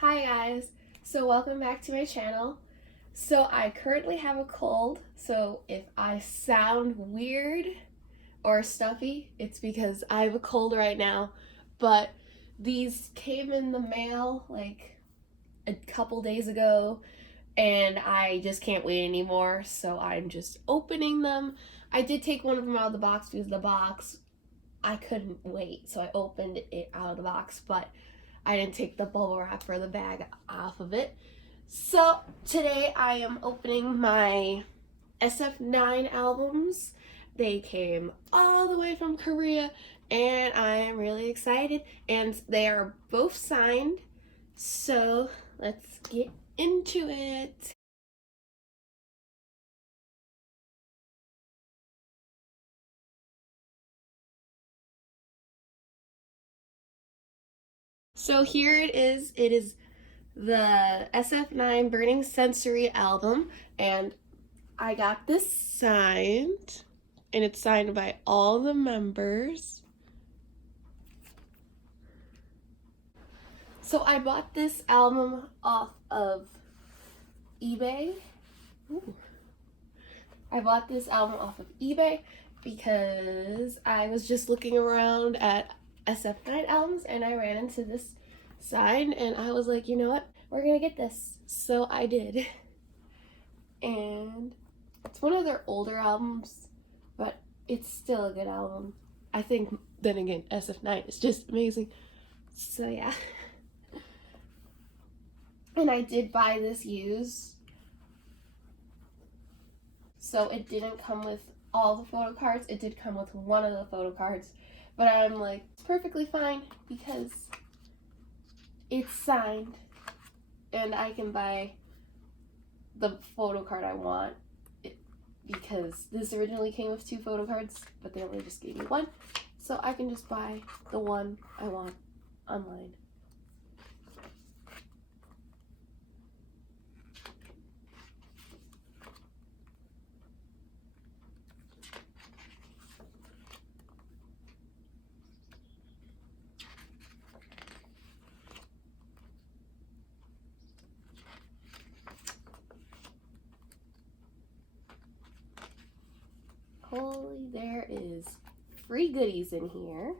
Hi guys, so welcome back to my channel. So I currently have a cold, so if I sound weird or stuffy, it's because I have a cold right now. But these came in the mail like a couple days ago and I just can't wait anymore, so I'm just opening them. I did take one of them out of the box because the box, I couldn't wait, so I opened it out of the box, but I didn't take the bubble wrap or the bag off of it. So today I am opening my SF9 albums. They came all the way from Korea and I am really excited, and they are both signed. So let's get into it. So here it is. It is the SF9 Burning Sensory album, and I got this signed, and it's signed by all the members. So I bought this album off of eBay. Ooh. I bought this album off of eBay because I was just looking around at SF9 albums and I ran into this sign and I was like, you know what? We're gonna get this. So I did. And it's one of their older albums, but it's still a good album. I think, then again, SF9 is just amazing. So yeah. And I did buy this used. So it didn't come with all the photo cards. It did come with one of the photo cards. But I'm like, it's perfectly fine because it's signed. And I can buy the photo card I want, because this originally came with 2 photo cards, but they only just gave me 1. So I can just buy the one I want online. Holy, there is free goodies in here.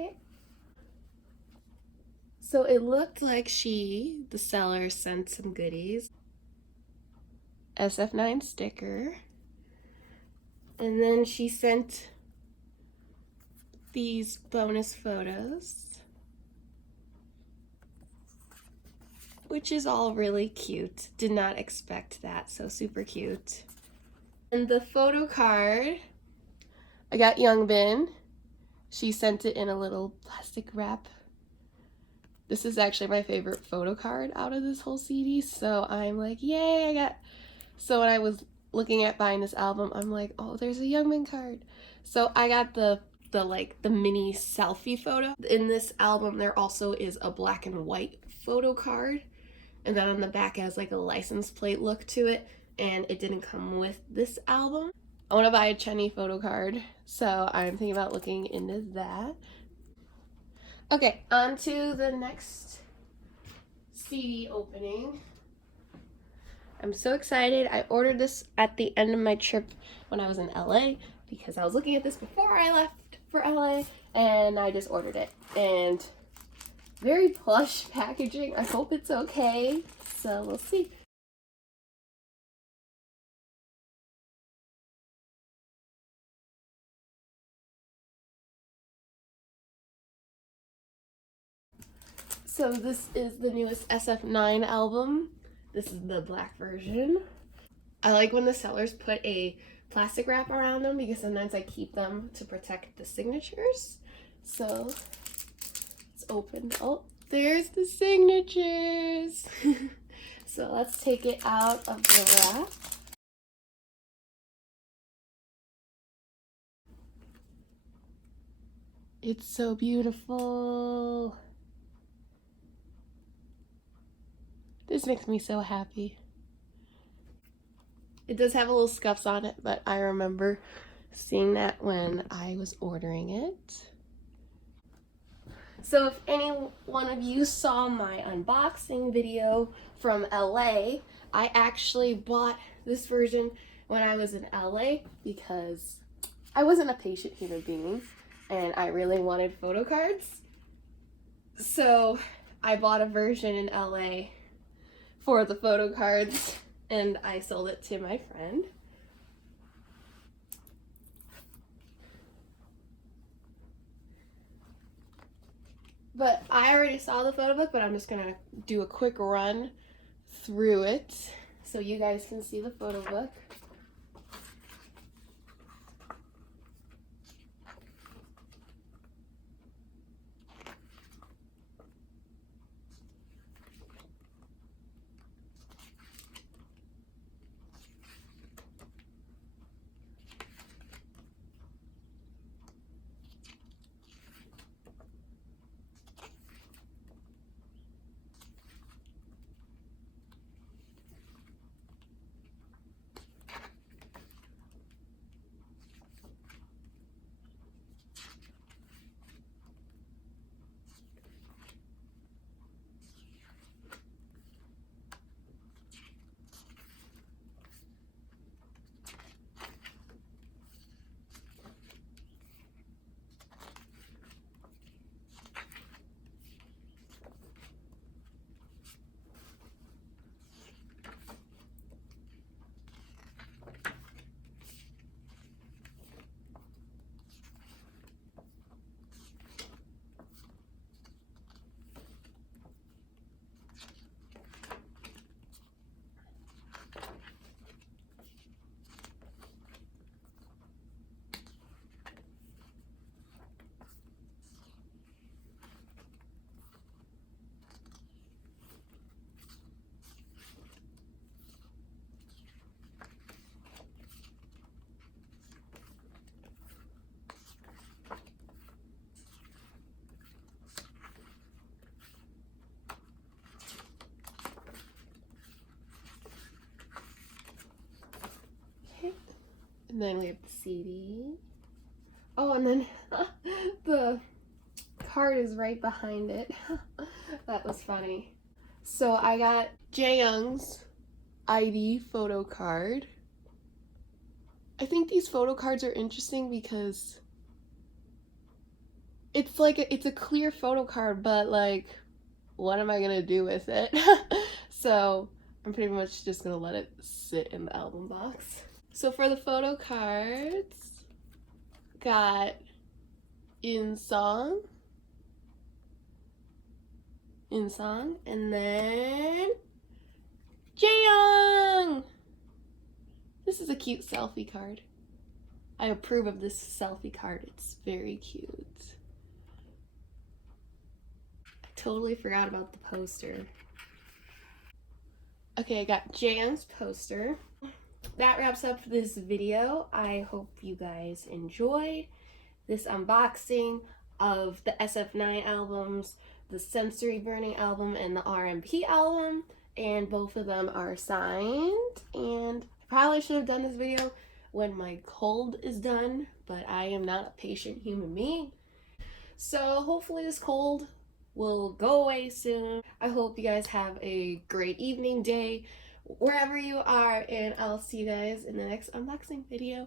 Okay. So it looked like the seller, sent some goodies. SF9 sticker. And then she sent these bonus photos, which is all really cute. Did not expect that, so super cute. And the photo card, I got Youngbin. She sent it in a little plastic wrap. This is actually my favorite photo card out of this whole CD, so I'm like, yay, I got... So when I was looking at buying this album, I'm like, oh, there's a Youngbin card. So I got the mini selfie photo. In this album, there also is a black and white photo card. and then on the back it has like a license plate look to it, and it didn't come with this album. I want to buy a Cheney photo card, so I'm thinking about looking into that. Okay, on to the next CD opening. I'm so excited. I ordered this at the end of my trip when I was in LA because I was looking at this before I left for LA, and I just ordered it. And very plush packaging. I hope it's okay. So we'll see. So this is the newest SF9 album. This is the black version. I like when the sellers put a plastic wrap around them because sometimes I keep them to protect the signatures. So let's open. Oh, there's the signatures. So let's take it out of the wrap. It's so beautiful. This makes me so happy. It does have a little scuffs on it, but I remember seeing that when I was ordering it. So if any one of you saw my unboxing video from LA, I actually bought this version when I was in LA because I wasn't a patient human being and I really wanted photo cards. So I bought a version in LA for the photo cards and I sold it to my friend. But I already saw the photo book, but I'm just gonna do a quick run through it so you guys can see the photo book. And then we have the CD. Oh, and then the card is right behind it. That was funny. So I got Jaeyoung's ID photo card. I think these photo cards are interesting because it's like it's a clear photo card, but like, what am I gonna do with it? So I'm pretty much just gonna let it sit in the album box. So for the photo cards, got In Song, and then Jaeyoung! This is a cute selfie card. I approve of this selfie card. It's very cute. I totally forgot about the poster. Okay, I got Jaeyoung's poster. That wraps up this video. I hope you guys enjoyed this unboxing of the SF9 albums, the Sensory Burning album, and the RMP album. and both of them are signed. And I probably should have done this video when my cold is done, but I am not a patient human being. So hopefully this cold will go away soon. I hope you guys have a great evening, day, wherever you are, and I'll see you guys in the next unboxing video.